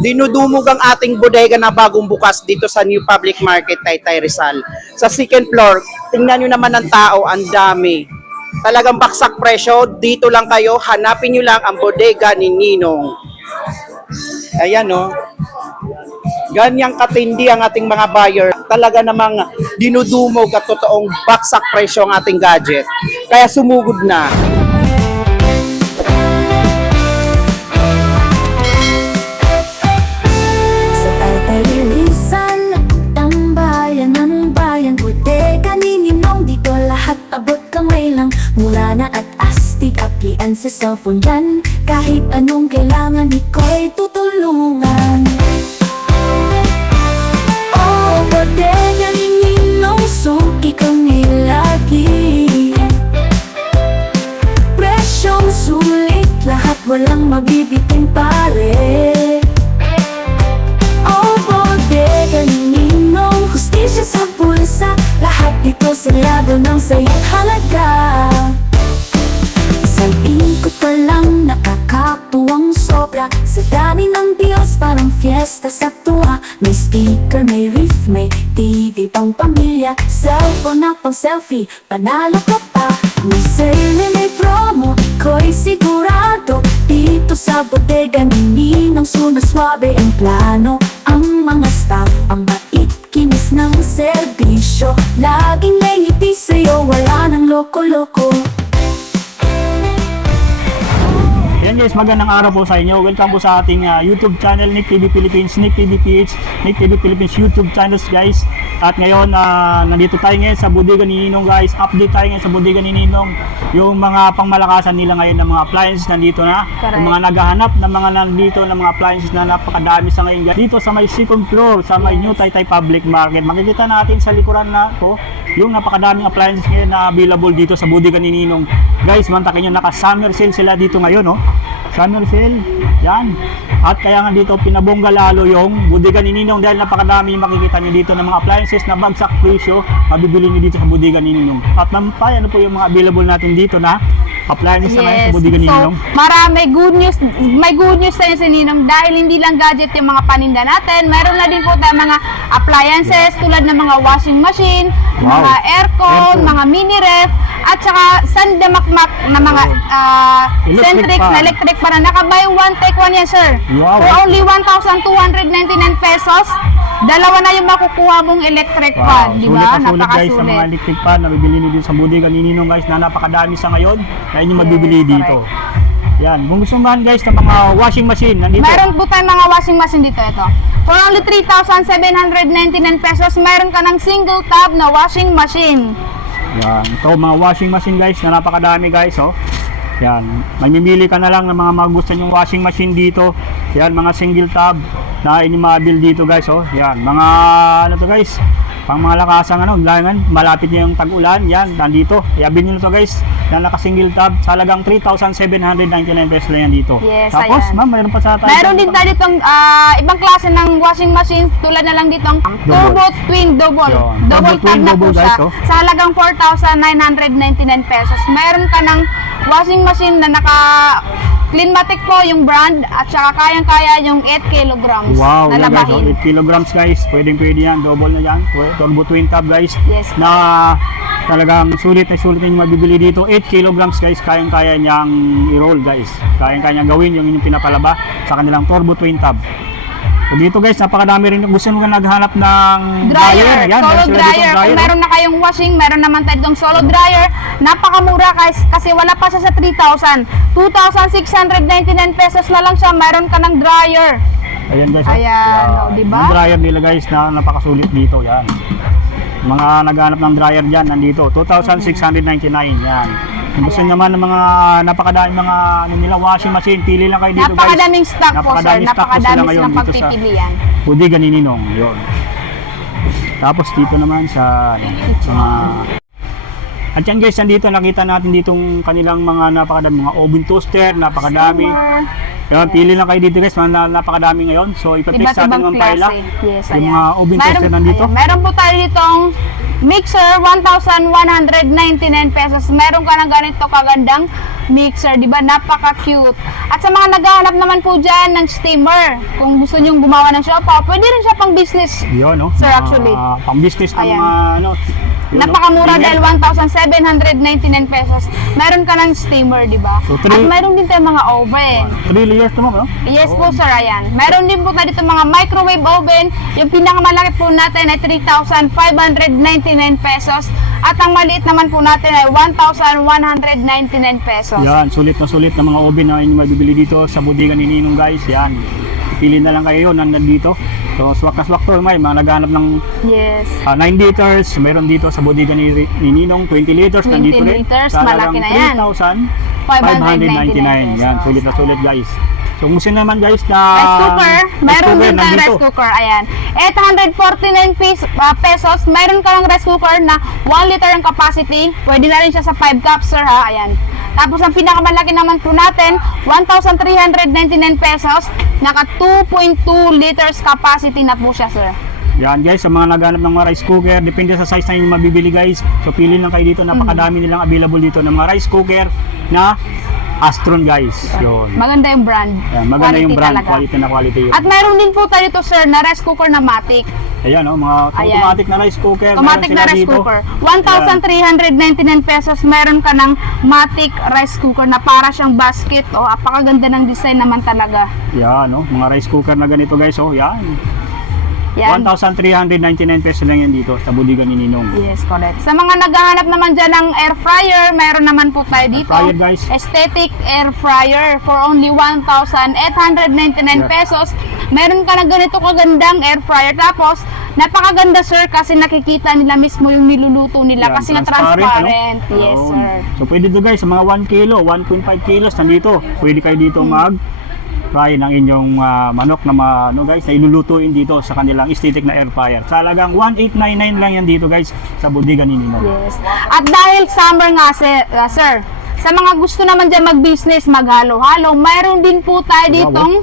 dinudumog ang ating bodega na bagong bukas dito sa New Public Market, Taytay Rizal. Sa second floor, tingnan nyo naman ang tao, ang dami. Talagang baksak presyo, dito lang kayo, hanapin nyo lang ang bodega ni Ninong. Ayan no. Ganyang katindi ang ating mga buyer. Talaga namang dinudumog at totoong baksak presyo ang ating gadget. Kaya sumugod na. Sa Taytay Rizal, tambayan ng bayan, bodega ni Ninong, dito lahat abot kamay lang. Mura na at astig, aplian sa cellphone yan. Kahit anong kailangan, iko'y tutulungan. Oh, bodega ni Ninong, suki kami lagi. Presyong sulit, lahat walang mabibitin pare. Oh, bodega ni Ninong, hustisya sa bulsa, lahat dito selado ng sayang halaga. Isang ikot pa lang, nakakatuwang sobra. Sa dami ng deals, parang fiesta sa tuwa. May speaker, may ref, may TV pang pamilya, cellphone na pang selfie, panalo ka pa. May sale, may promo, iko'y sigurado. Dito sa bodega ni Ninong, sumaswabe ang plano. Ang mga staff, ang bait, kinis ng serbisyo. Laging may ngiti sa'yo, wala nang loko-loko. Yan guys, magandang araw po sa inyo. Welcome po sa ating YouTube channel, Nick TV Philippines, Nick TV PH, Nick TV Philippines YouTube channels guys. At ngayon, nandito tayo ngayon sa bodega ni Ninong guys. Update tayo ngayon sa bodega ni Ninong. Yung mga pangmalakasan nila ngayon ng mga appliances nandito na. Correct. Yung mga naghahanap ng mga nandito ng mga appliances na napakadami sa ngayon guys. Dito sa may second floor, sa may New Taytay Public Market. Makikita natin sa likuran na to, yung napakadaming appliances ngayon na available dito sa bodega ni Ninong. Guys, mantakin nyo, naka-summer sale sila dito ngayon, no? Summer sale, yan. At kaya nga dito pinabongga lalo yung bodega ni Ninong dahil napakadami makikita nyo dito ng mga appliances na bagsak presyo, mabibili nyo dito sa bodega ni Ninong. At mampay, ano po yung mga available natin dito na appliances na ngayon sa bodega ni Ninong. Marami may good news tayo sa Ninong dahil hindi lang gadget yung mga paninda natin. Meron na din po tayo mga appliances tulad ng mga washing machine, Wow. mga aircon, mga mini ref, at saka sandamakmak na mga Electric centric fan. na electric fan na naka-buy one take one yan sir. Wow. For only 1,299 pesos, dalawa na yung makukuha mong electric fan, di ba? Sulit na sulit guys sa mga electric fan na bibili nyo dito sa bodega ni Ninong guys na napakadami sa ngayon na inyo mabibili Yes, dito. Yan, kung gusto man guys ng mga washing machine nandito. Meron po tayong mga washing machine dito, ito. For only 3,799 pesos, meron ka ng single tab na washing machine. Yan, ito mga washing machine guys na napakadami guys, oh. Yan, mamimili ka na lang ng mga gusto nyong washing machine dito. Yan, mga single tab na inyong mabil dito guys, oh. Yan, mga ano to guys, pang mga lakasang ano, malapit nyo yung tag-ulan, yan, nandito. Iabin nyo na to guys, na naka-single tab, sa halagang 3,799 pesos lang yan dito. Yes, Tapos, ayan. ma'am, mayroon pa sa tayo. Meron din tayo ditong ibang klase ng washing machine tulad na lang ditong Turbo Twin Double. Yun. Double Turbo tab Twin na po Double, siya. guys, oh. Sa halagang 4,999 pesos. Meron ka ng washing machine na naka Cleanmatic po yung brand at saka kayang-kaya yung 8 kilograms Wow, na yan guys, oh, labahin. 8 kilograms guys, pwede yan, double na yan, turbo twin tab guys, Yes. na talagang sulit na sulit yung mabibili dito, 8 kilograms guys, kayang-kaya niyang i-roll guys, kayang-kaya niyang gawin yung inyong pinapalaba sa kanilang turbo twin tab. So dito guys, napakadami rin gusto nyo naghanap ng Dryer, yan, solo meron sila dryer. ditong Kung meron na kayong washing, meron naman tayo itong solo dryer. Napakamura guys, kasi wala pa siya sa 3,000. 2,699 pesos na lang siya, meron ka ng dryer. Ayan guys, oh. Ayan, oh, diba? Yung dryer nila guys na napakasulit dito, yan. Mga naghanap ng dryer dyan, nandito, 2,699, yan. Kung gusto naman ng mga napakadaming mga ano nila, washing machine, pili lang kayo dito guys. Napakadaming stock po sir, Napakadaming stock po sila napakadami ngayon silang dito sa pagpipilian. bodega ni Ninong, yun. Tapos dito naman sa mga at yan guys, nandito nakita natin ditong kanilang mga napakadami mga oven toaster, napakadami. Yan, pili lang kayo dito guys, napakadami ngayon. So ipa-fix sa ating mga paila. Yes, Yung ayan. mga oven toaster nandito. Ayan, meron po tayo ditong mixer, 1,199 pesos. Meron ka ng ganito kagandang mixer, di ba? Napaka-cute. At sa mga naghahanap naman po dyan ng steamer, kung gusto nyong gumawa ng siopaw, pwede rin siya pang business. Yun, no? Sir, actually. Pang business ng Ayan. mga, ano, yun, no? Napakamura Init. dahil 1,799 pesos. Meron ka ng steamer, di ba? So, At meron din tayong mga oven. 3 layers to, no? Yes po sir, ayan. Meron din po tayo dito mga microwave oven. Yung pinakamalaki po natin ay 3,599 pesos. At ang maliit naman po natin ay 1,199 pesos. Yan, sulit na mga oven na inyong mabibili dito sa bodega ni Ninong, guys. Yan. Pili na lang kayo yun, nandun dito. So, swak na swak to, may mga naghahanap ng Yes. 9 liters. Meron dito sa bodega ni Ninong, 20 liters. 20 nandito rin. liters, Talagang malaki na yan. 3,599. Yan, sulit na sulit, guys. So, kung sino naman, guys, na Rice cooker, meron din tayo nandito. rice cooker, ayan. 849 pesos, meron ka ng rice cooker na 1 liter ang capacity. Pwede na rin siya sa 5 cups, sir, ha, ayan. Tapos ang pinakamalaki naman po natin, 1,399 pesos, naka 2.2 liters capacity na po siya, sir. Yan, guys, sa mga naghanap ng mga rice cooker, depende sa size na yung mabibili, guys. So, pili lang kayo dito. Napakadami nilang available dito ng mga rice cooker na Astron, guys. Yun. Maganda yung brand. Yan, maganda Quality yung brand, talaga. quality na quality yun. At mayroon din po tayo dito, sir, na rice cooker na Matic. Ayan, oh, mga Ayan. automatic na rice cooker. Automatic meron na sila rice dito. cooker. 1,399 pesos, meron ka ng Matic rice cooker na para siyang basket. Oh, apakaganda ng design naman talaga. Yan, oh, mga rice cooker na ganito, guys. Oh, yan. Yan. 1,399 pesos lang yan dito sa bodega ni Ninong. Yes, correct. Sa mga naghahanap naman dyan ng air fryer, meron naman po tayo dito. fryer, guys. Aesthetic air fryer for only 1,899 Yeah. pesos. Meron ka na ganito kagandang air fryer. Tapos, napakaganda sir kasi nakikita nila mismo yung niluluto nila Yan, kasi nga transparent, transparent. Yes, Ayun. sir. So, pwede to, guys, sa mga 1 kilo, 1.5 kilos, nandito. Pwede kayo dito mag-fry ng inyong manok na guys, na ilulutuin dito sa kanilang aesthetic na air fryer. Sa halagang 1,899 lang yan dito, guys, sa bodega ni Ninong. Yes. At dahil summer nga, sir, sa mga gusto naman dyan mag-business, maghalo-halo, mayroon din po tayo ditong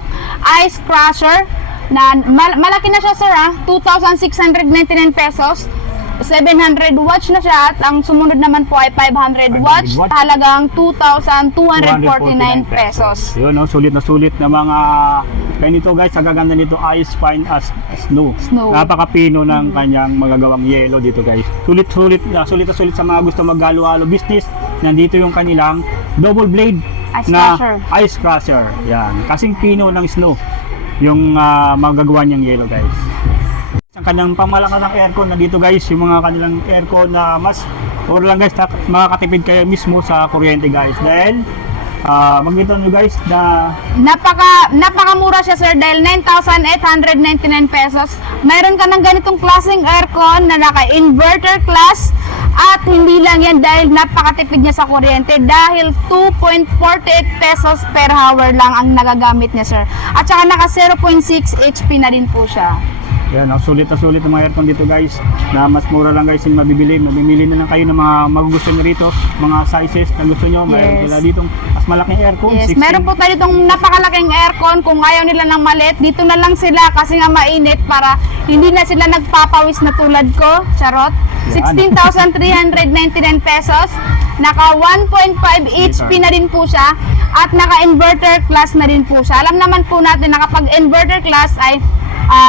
ice crusher na malaki na siya, sir, 2,699 pesos. 700 watts na siya at ang sumunod naman po ay 500 watts, 500 watts. halagang 2,249 pesos. Yun, no? Sulit na mga kaya nito, guys, ang gaganda nito, ice fine as snow. Snow. Napakapino ng kanyang magagawang yelo dito, guys. Sulit na sulit sa mga gusto maghalo-halo business. Nandito yung kanilang double blade Ice na crusher. ice crusher. Yan, kasing pino ng snow yung magagawa niyang yelo, guys. Ang kanyang pamalakas ng aircon na dito, guys, yung mga kanilang aircon na mas or lang, guys, makakatipid kayo mismo sa kuryente, guys, dahil magkita nyo, guys, na Napakamura siya, sir, dahil 9,899 pesos. Meron ka ng ganitong klaseng aircon na naka-inverter class. At hindi lang yan dahil napakatipid niya sa kuryente dahil 2.48 pesos per hour lang ang nagagamit niya, sir. At saka naka 0.6 HP na din po siya. yan, sulit na sulit ng mga aircon dito, guys, na mas mura lang, guys, yung mabibili. Mamimili na lang kayo ng mga magugusto nyo rito, mga sizes na gusto nyo. Mayroon Yes. sila ditong mas malaking aircon, Yes, 16. meron po tayo itong napakalaking aircon. Kung ayaw nila ng maliit, dito na lang sila kasi nga mainit para hindi na sila nagpapawis na tulad ko. Charot. Yan. 16,399 pesos. Naka 1.5 HP na rin po siya at naka inverter class na rin po siya. Alam naman po natin na kapag inverter class ay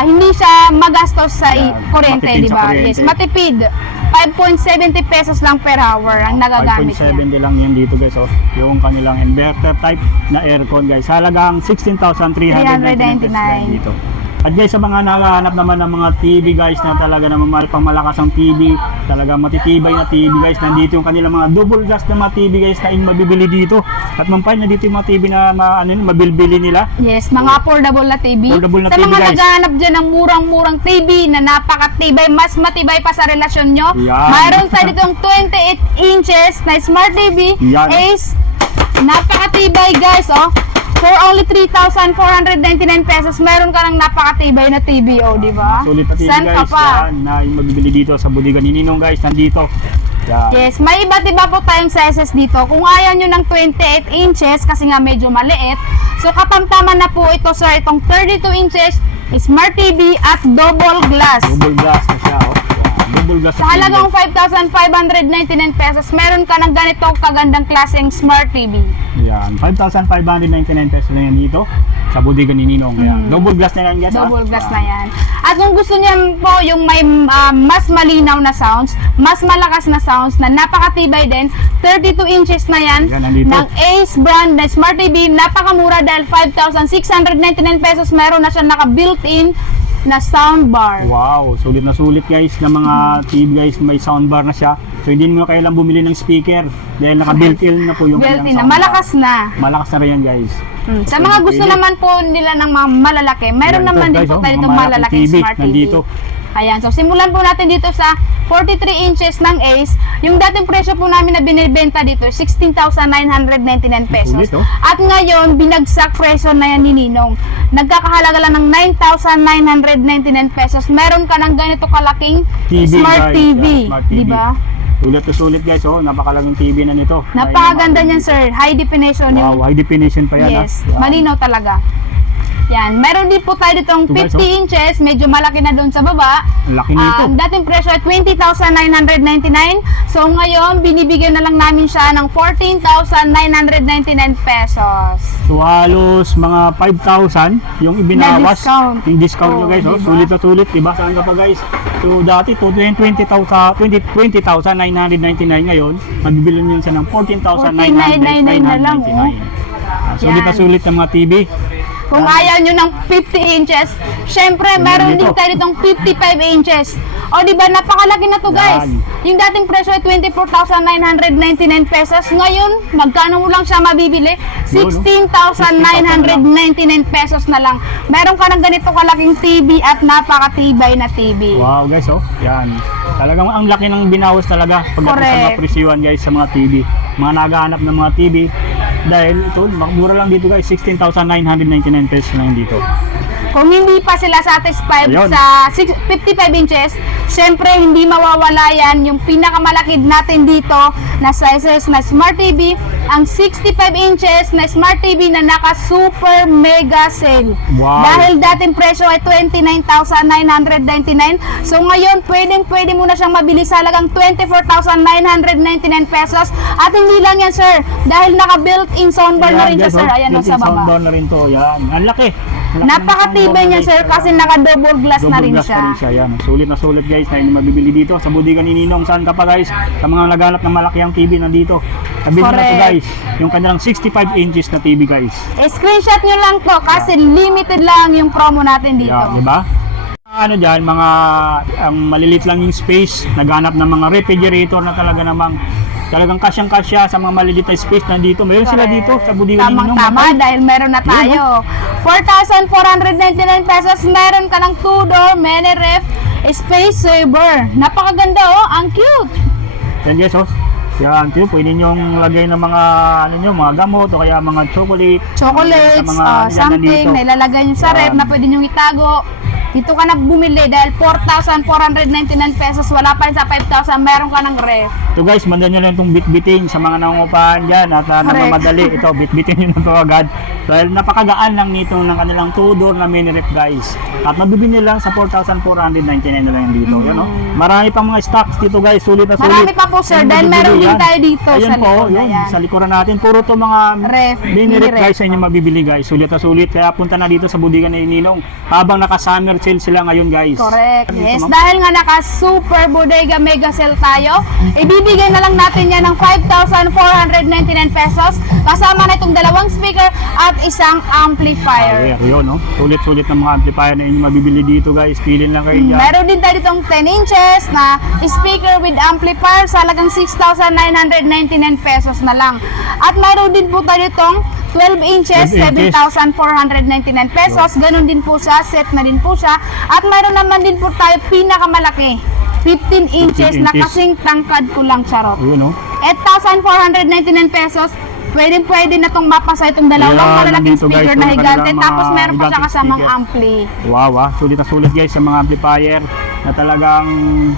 hindi siya magastos sa Yan. kuryente, di Matipid sa ba? kuryente. Yes, matipid. 5.70 pesos lang per hour ang nagagamit niya. 5.7 lang yan dito, guys, yung kanilang inverter type na aircon, guys. Halagang 16,399 dito. At guys, sa mga nakahanap naman ng mga TV, guys, na talaga naman pang malakas ang TV, talaga matitibay na TV, guys, nandito yung kanilang mga double glass na mga TV, guys, na mabibili dito. At mampain na dito yung mga TV na mabilbili nila. Yes, mga affordable na TV. Affordable na sa TV, mga guys. naghahanap dyan ng murang-murang TV na napakatibay, mas matibay pa sa relasyon nyo. Yan. Mayroon tayo ditong 28 inches na Smart TV. Yan. Ace, napakatibay, guys, oh. For only 3,499 pesos, meron ka ng napakatibay na TV, oh, di ba? Sulit na TV, Saan ka guys, pa? yan, na yung mabibili dito sa bodega ni Ninong, guys, nandito. Yan. Yes, may iba't iba po tayong sizes dito. Kung ayaw nyo ng 28 inches kasi nga medyo maliit, so katamtaman na po ito, sir, itong 32 inches Smart TV at double glass. Double glass na siya, oh. Yan, double glass. Sa halagang 5,599 pesos, meron ka ng ganito kagandang klaseng Smart TV. Yan, 5,599 pesos na yan dito sa bodega ni Ninong. Yan. Double glass na yan guys. Double glass na yan. At kung gusto niyo po yung may mas malinaw na sounds, mas malakas na sounds na napakatibay din, 32 inches na yan, Yan, nandito. ng Ace brand na Smart TV, napakamura dahil 5,699 pesos, meron na siya naka-built-in na soundbar. Wow, sulit na sulit guys ng mga TV guys, may soundbar na siya. So hindi mo kailangan bumili ng speaker dahil naka-built-in na po yung Built-in kanyang na, soundbar. malakas na. Malakas na rin yan guys. Sa mga gusto Pwede. naman po nila ng mga malalaki, meron Yan, naman ito, din guys, po oh, tayo mga itong malaking malalaking TV, Smart TV. nandito. Ayan, so simulan po natin dito sa 43 inches ng Ace. Yung dating presyo po namin na binibenta dito, 16,999 pesos. Sulit, oh. At ngayon, binagsak presyo na yan ni Ninong. Nagkakahalaga lang ng 9,999 pesos. Meron ka ng ganito kalaking Smart guys. TV. Yeah, Smart TV. Diba? Sulit na sulit guys, oh, napakalaking TV na nito. Napakaganda niyan, sir. High definition. Wow, high definition pa yan. Yes, Yan. malinaw talaga. Yan, meron din po tayo ditong Ito, guys, 50 inches, medyo malaki na doon sa baba. Ang laki nito. Ang dating presyo ay 20,999. So ngayon, binibigyan na lang namin siya ng 14,999 pesos. So halos mga 5,000 yung ibinawas. Na-discount. Yung discount nyo Oh, guys, oh, diba? sulit na sulit, diba? Saan ka pa guys? So dati 20,999 ngayon, mabibili nyo siya ng 14,999 na lang, oh. Sulit na Yan. sulit ng mga TV. Kung ayaw nyo ng 50 inches, syempre meron din dito. tayo ditong 55 inches. O diba, napakalaki na to guys. Yan. Yung dating presyo ay 24,999 pesos. Ngayon, magkano mo lang siya mabibili? 16,999 pesos na lang. Meron ka ng ganito kalaking TV at napakatibay na TV. Wow guys, oh. Yan. Talagang ang laki ng binawas talaga pagdating sa mga Correct. presyuhan guys sa mga TV. Mga naghahanap ng mga TV. Dahil ito, mura lang dito guys, 16,999 pesos lang dito. Kung hindi pa sila satisfied Ayun. sa 55 inches, syempre hindi mawawala yan yung pinakamalaki natin dito na sizes na Smart TV, ang 65 inches na Smart TV na naka super mega sale. Wow. Dahil dating presyo ay 29,999. So ngayon, pwede mo na siyang mabili sa halagang 24,999 pesos. At hindi lang yan, sir, dahil naka built-in soundbar na rin siya, sir. Ayan o sa baba. Soundbar na rin to, yan. Ang laki. Napakatibay niya, sir, kasi naka-double glass na rin siya. Yan. Sulit na sulit guys na yung mabibili dito sa bodega ni Ninong. Saan ka pa guys? Sa mga naghanap ng malaki ang TV nandito. Sabihin na to Correct. guys, yung kanilang 65 inches na TV guys. Screenshot nyo lang po kasi limited lang yung promo natin dito. Yan, di ba? Ano dyan, mga ang malilit lang yung space, naghanap ng mga refrigerator na talagang kasyang-kasya sa mga maliliit na space nandito. Meron sila Correct. dito sa bodega ni Ninong. Tamang-tama dahil meron na tayo. 4,499 pesos, meron ka ng 2-door mini ref space saver. Napakaganda oh, ang cute. Yan guys, oh. Yan, ito, pwede nyong lagay ng mga, mga gamot o kaya mga chocolate. Chocolates, Sa mga yan something nandito. na ilalagay nyo sa ref Yan. na pwede nyo itago. Dito ka na bumili dahil 4,499 pesos, wala pa rin sa 5,000, meron ka ng ref. Ito guys, mandan nyo lang itong bit-bitin sa mga nangungupahan dyan at namamadali. Ito, bit-bitin nyo na ito agad. Dahil napakagaan lang nito ng kanilang 2-door na mini ref guys. At mabibili lang sa 4,499 na lang yan dito. Yan, oh. Marami pang mga stocks dito guys, sulit na sulit. Marami pa po, sir, Yan, dahil mabibili meron din yan. tayo dito Ayan sa po, likod. yun, Ayan. sa likuran natin. Puro to mga Ref, mini mini ref ref. guys sa inyo mabibili guys. Sulit na sulit. Kaya punta na dito sa bodega ni Ninong habang naka-summer sale sila ngayon guys. Correct. Dito, Yes, ma'am. dahil nga naka-super bodega mega sale tayo, ibibigay na lang natin yan ng 5,499 pesos kasama na itong dalawang speaker at isang amplifier. Yun, no? Sulit-sulit ng mga amplifier na inyo mabibili dito guys. Pilin lang kayo dyan. Meron din tayo ditong 10 inches na speaker with amplifier sa halagang 6,999 pesos na lang. At meron din po tayo ditong 12 inches, 12 inches. 7,499 pesos. Ganon din po siya, set na din po siya. At meron naman din po tayo pinakamalaki, 15 inches na inches. kasing tangkad ko lang, charot. Ayun, no? 8,499 pesos. Pwede na itong mapasa itong dalawang Ayan, malalaking nandito, guys, speaker yung na higante. kanilang Tapos mga meron pa siya higanteng kasamang speaker. ampli. Wow, sulit na sulit guys sa mga amplifier na talagang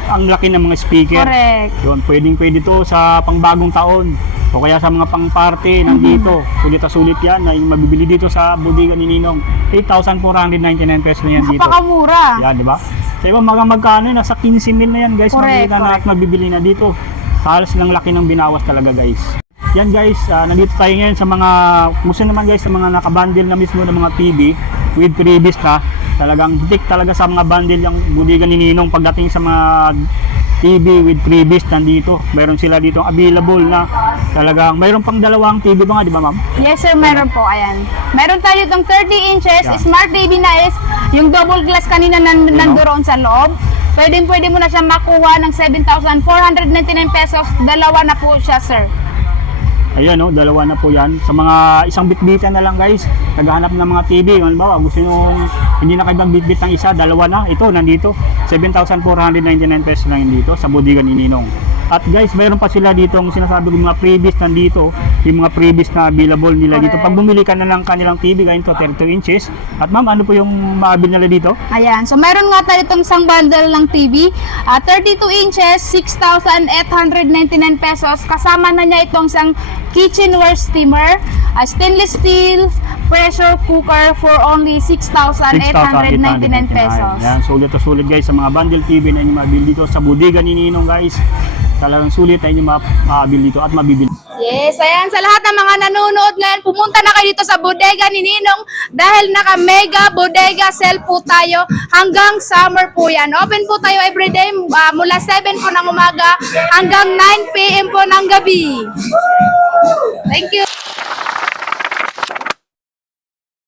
ang laki ng mga speaker. Correct. Yun, pwede to sa pangbagong taon o kaya sa mga pang-party nandito. Sulit na sulit yan na yung mabibili dito sa bodega ni Ninong. 8,499 pesos na yan dito. Napakamura. Yan, di ba? Sa iba magkano, nasa 15 mil na yan guys. Correct, Mabibili na at mabibili na dito. Halos ng laki ng binawas talaga guys. Yan guys, nandito tayo ngayon sa mga, gusto naman guys sa mga nakabundle na mismo ng mga TV with freebies na talagang hitik talaga sa mga bundle yung Budigan ni Ninong pagdating sa mga TV with freebies nandito. Meron sila dito available na talagang mayroon pang dalawang TV ba nga, di ba ma'am? Yes sir, meron po. Ayan. Meron tayo itong 30 inches Yeah. Smart TV na is yung double glass kanina nandoon sa loob. Pwede mo na siya makuha ng 7,499 pesos. Dalawa na po siya sir. Ayan o, dalawa na po yan. Sa mga isang bitbitan na lang guys, naghahanap ng mga TV. Halimbawa, gusto nyo hindi na kayo bitbit ng isa, dalawa na. Ito, nandito. 7,499 pesos lang yun dito sa Budigan ni Ninong. At guys, mayroon pa sila dito ang sinasabi ko mga freebies nandito. Yung mga freebies na available nila dito. Pag bumili ka na ng kanilang TV, ganito 32 inches. At ma'am, ano po yung maabil nila dito? Ayan. So, meron nga tayo itong isang bundle ng TV. 32 inches, 6,899 pesos. Kasama na niya itong isang kitchenware steamer, stainless steel pressure cooker for only 6,899 pesos. Yan, sulit to sulit guys sa mga bundle TV na inyo mabili dito sa Budigan ni Ninong guys. Talagang sulit na inyo mabili dito at mabibili. Yes, ayan. Sa lahat ng mga nanonood ngayon, pumunta na kayo dito sa Bodega ni Ninong dahil naka-mega bodega sale po tayo hanggang summer po yan. Open po tayo everyday mula 7 po ng umaga hanggang 9 p.m. po ng gabi. Thank you.